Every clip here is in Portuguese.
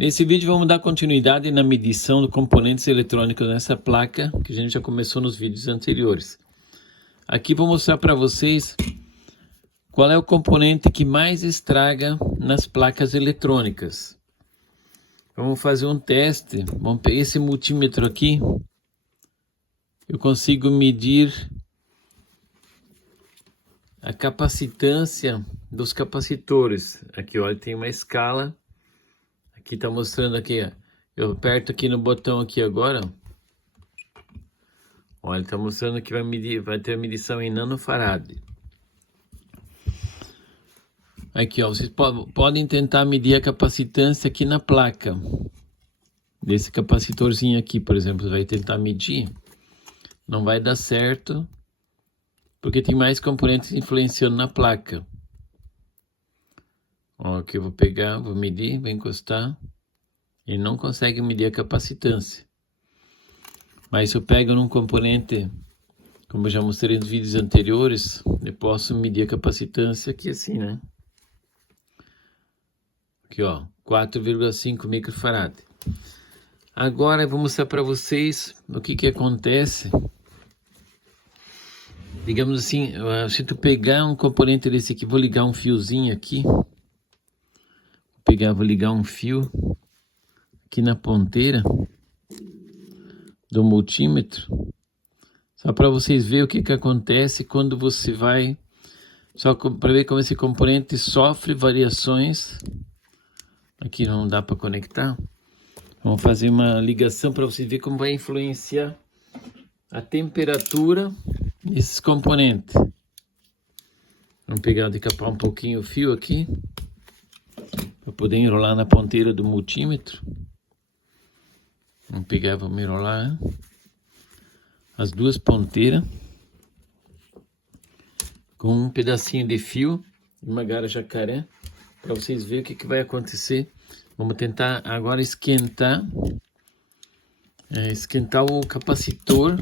Nesse vídeo vamos dar continuidade na medição de componentes eletrônicos nessa placa que a gente já começou nos vídeos anteriores. Aqui vou mostrar para vocês qual é o componente que mais estraga nas placas eletrônicas. Vamos fazer um teste. Vamos pegar esse multímetro aqui. Eu consigo medir a capacitância dos capacitores. Aqui, olha, tem uma escala. Aqui está mostrando aqui, ó. Eu aperto aqui no botão aqui agora. Olha, está mostrando que vai ter a medição em nanofarad. Aqui, ó, vocês podem tentar medir a capacitância aqui na placa. Desse capacitorzinho aqui, por exemplo, vai tentar medir. Não vai dar certo, porque tem mais componentes influenciando na placa. Ó, aqui eu vou pegar, vou medir, vou encostar. Ele não consegue medir a capacitância. Mas se eu pego num componente, como eu já mostrei nos vídeos anteriores, eu posso medir a capacitância aqui assim, né? Aqui, ó, 4,5 microfarad. Agora eu vou mostrar para vocês o que acontece. Digamos assim, se tu pegar um componente desse aqui, vou ligar um fiozinho aqui. Vou ligar um fio aqui na ponteira do multímetro, só para vocês verem o que acontece quando você vai, só para ver como esse componente sofre variações. Aqui não dá para conectar. Vamos fazer uma ligação para vocês verem como vai influenciar a temperatura desses componentes. Vamos pegar, decapar um pouquinho o fio aqui, para poder enrolar na ponteira do multímetro. Vamos pegar, vamos enrolar as duas ponteiras com um pedacinho de fio e uma garra jacaré, para vocês verem o que vai acontecer. Vamos tentar agora esquentar o capacitor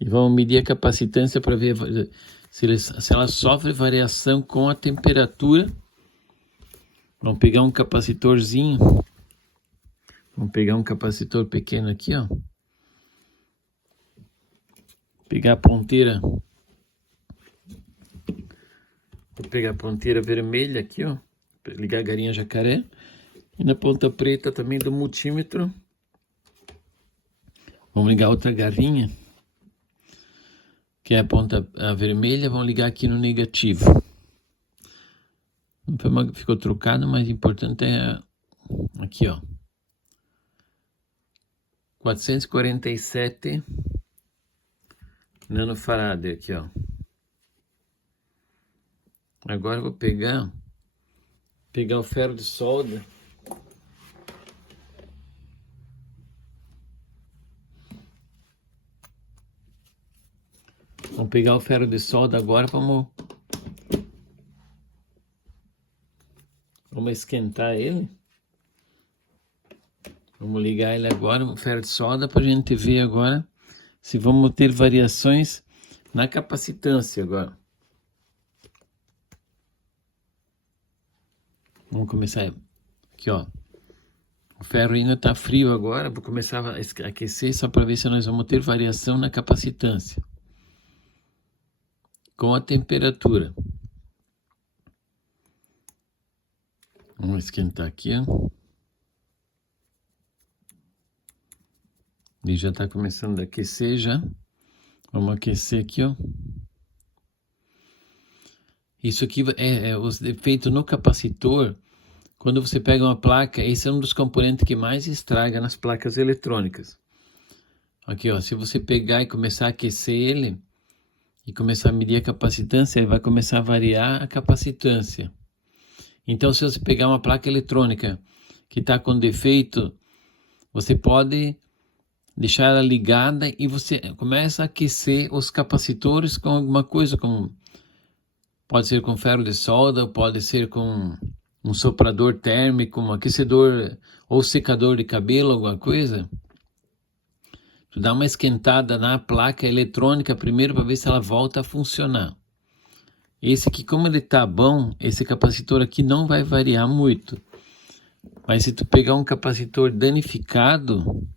e vamos medir a capacitância para ver se ela sofre variação com a temperatura. Vamos pegar um capacitorzinho. Vamos pegar um capacitor pequeno aqui, ó. Pegar a ponteira. Vou pegar a ponteira vermelha aqui, ó. Ligar a garinha jacaré. E na ponta preta também do multímetro. Vamos ligar outra garrinha, que é a ponta vermelha. Vamos ligar aqui no negativo. Ficou trocado, mas o importante é aqui, ó. 447 nanofarad aqui, ó. Agora eu vou pegar o ferro de solda. Vamos pegar o ferro de solda agora, vamos esquentar ele. Vamos ligar ele agora, o ferro de solda, para a gente ver agora se vamos ter variações na capacitância agora. Vamos começar aqui, ó. O ferro ainda está frio agora, vou começar a aquecer só para ver se nós vamos ter variação na capacitância com a temperatura. Vamos esquentar aqui, ó. Ele já está começando a aquecer já. Vamos aquecer aqui, ó. Isso aqui é os defeitos no capacitor. Quando você pega uma placa, esse é um dos componentes que mais estraga nas placas eletrônicas. Aqui, ó, se você pegar e começar a aquecer ele e começar a medir a capacitância, ele vai começar a variar a capacitância. Então, se você pegar uma placa eletrônica que está com defeito, você pode deixar ela ligada e você começa a aquecer os capacitores com alguma coisa, pode ser com ferro de solda, pode ser com um soprador térmico, um aquecedor ou secador de cabelo, alguma coisa. Tu dá uma esquentada na placa eletrônica primeiro para ver se ela volta a funcionar. Esse aqui, como ele tá bom, esse capacitor aqui não vai variar muito. Mas se tu pegar um capacitor danificado,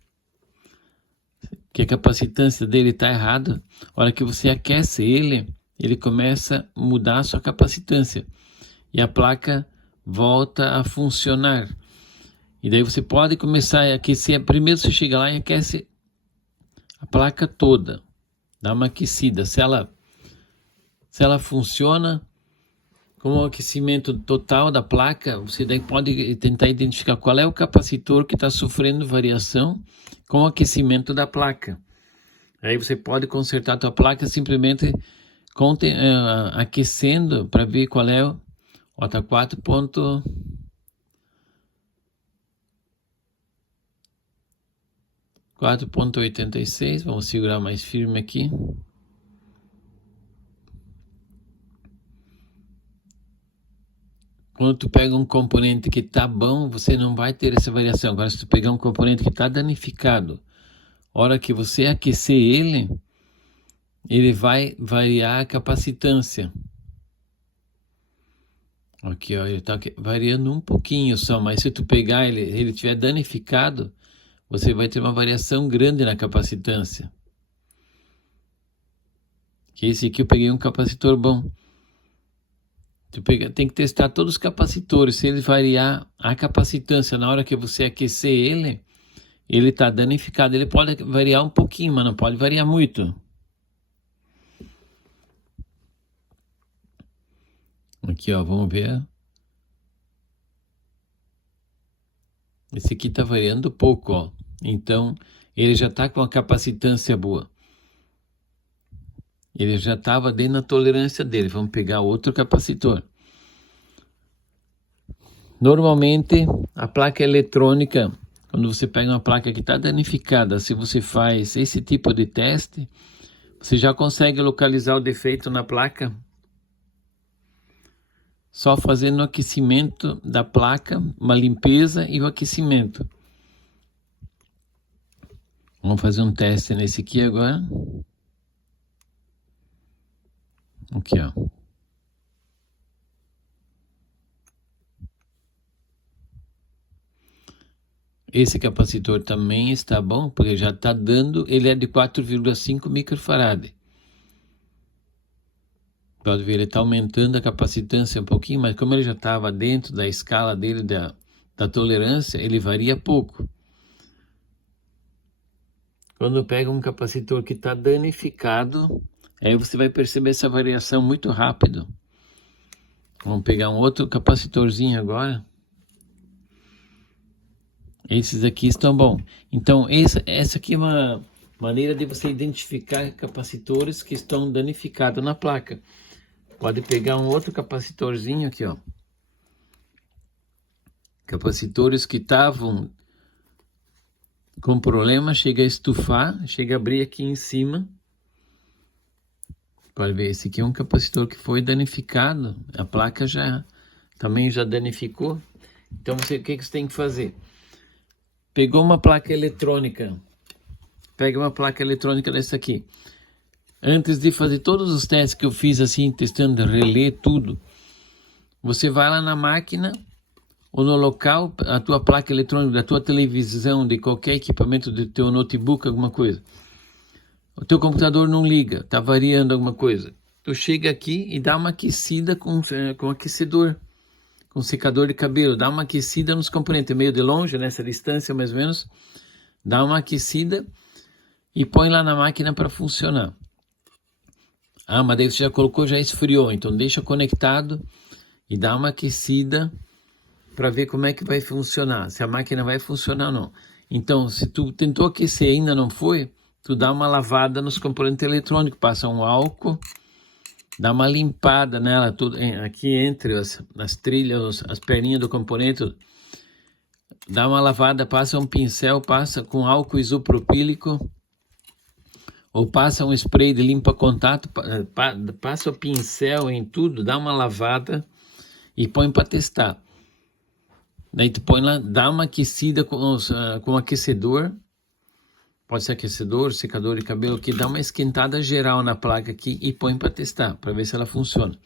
que a capacitância dele está errada, a hora que você aquece ele começa a mudar a sua capacitância e a placa volta a funcionar. E daí você pode começar a aquecer. Primeiro você chega lá e aquece a placa toda, dá uma aquecida. Se ela funciona com o aquecimento total da placa, você daí pode tentar identificar qual é o capacitor que está sofrendo variação com o aquecimento da placa. Aí você pode consertar a tua placa simplesmente aquecendo para ver qual é o... Ó, tá 4.86, vamos segurar mais firme aqui. Quando tu pega um componente que tá bom, você não vai ter essa variação. Agora, se tu pegar um componente que tá danificado, a hora que você aquecer ele vai variar a capacitância. Aqui, ó, ele tá variando um pouquinho só, mas se tu pegar ele tiver danificado, você vai ter uma variação grande na capacitância. Que esse aqui eu peguei um capacitor bom. Tem que testar todos os capacitores. Se ele variar a capacitância na hora que você aquecer ele está danificado. Ele pode variar um pouquinho, mas não pode variar muito. Aqui, ó, vamos ver. Esse aqui está variando pouco, ó. Então, ele já está com a capacitância boa. Ele já estava dentro da tolerância dele. Vamos pegar outro capacitor. Normalmente, a placa eletrônica, quando você pega uma placa que está danificada, se você faz esse tipo de teste, você já consegue localizar o defeito na placa só fazendo o aquecimento da placa, uma limpeza e o aquecimento. Vamos fazer um teste nesse aqui agora. Aqui, ó. Esse capacitor também está bom, porque já está dando, ele é de 4,5 microfarad. Pode ver, ele está aumentando a capacitância um pouquinho, mas como ele já estava dentro da escala dele, da tolerância, ele varia pouco. Quando pega um capacitor que está danificado, aí você vai perceber essa variação muito rápido. Vamos pegar um outro capacitorzinho agora. Esses aqui estão bons. Então, essa aqui é uma maneira de você identificar capacitores que estão danificados na placa. Pode pegar um outro capacitorzinho aqui, ó. Capacitores que estavam com problema, chega a estufar, chega a abrir aqui em cima. Pode ver, esse aqui é um capacitor que foi danificado. A placa também já danificou. Então, o que você tem que fazer? Pegou uma placa eletrônica. Pega uma placa eletrônica dessa aqui. Antes de fazer todos os testes que eu fiz assim, testando relé, tudo, você vai lá na máquina ou no local, a tua placa eletrônica, da tua televisão, de qualquer equipamento do teu notebook, alguma coisa. O teu computador não liga, está variando alguma coisa. Tu chega aqui e dá uma aquecida com aquecedor, com secador de cabelo. Dá uma aquecida nos componentes, meio de longe, nessa distância mais ou menos. Dá uma aquecida e põe lá na máquina para funcionar. Ah, mas daí você já colocou, já esfriou, então deixa conectado e dá uma aquecida para ver como é que vai funcionar, se a máquina vai funcionar ou não. Então, se tu tentou aquecer e ainda não foi, tu dá uma lavada nos componentes eletrônicos, passa um álcool, dá uma limpada nela, tudo, aqui entre as trilhas, as perninhas do componente, dá uma lavada, passa um pincel, passa com álcool isopropílico, ou passa um spray de limpa contato, passa o pincel em tudo, dá uma lavada e põe para testar. Daí tu põe lá, dá uma aquecida com aquecedor, pode ser aquecedor, secador de cabelo, que dá uma esquentada geral na placa aqui e põe para testar, para ver se ela funciona.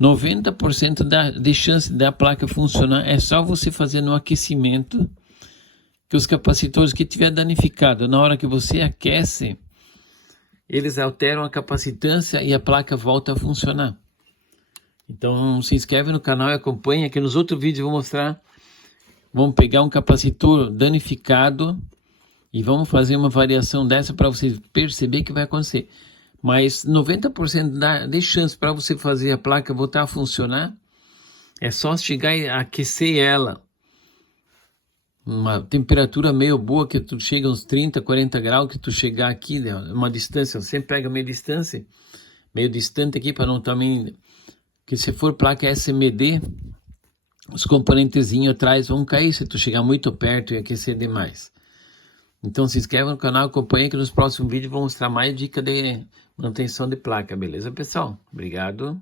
90% de chance da placa funcionar é só você fazer no aquecimento, que os capacitores que tiver danificado, na hora que você aquece, eles alteram a capacitância e a placa volta a funcionar. Então se inscreve no canal e acompanha, que nos outros vídeos eu vou mostrar. Vamos pegar um capacitor danificado e vamos fazer uma variação dessa para vocês perceber que vai acontecer. Mas 90% de chance para você fazer a placa voltar a funcionar é só chegar e aquecer ela. Uma temperatura meio boa, que tu chega uns 30, 40 graus, que tu chegar aqui, né, uma distância, você pega meio distante aqui, para não também, que se for placa SMD, os componentezinhos atrás vão cair se tu chegar muito perto e aquecer demais. Então se inscreve no canal, acompanha que nos próximos vídeos vou mostrar mais dicas de manutenção de placa, beleza pessoal? Obrigado.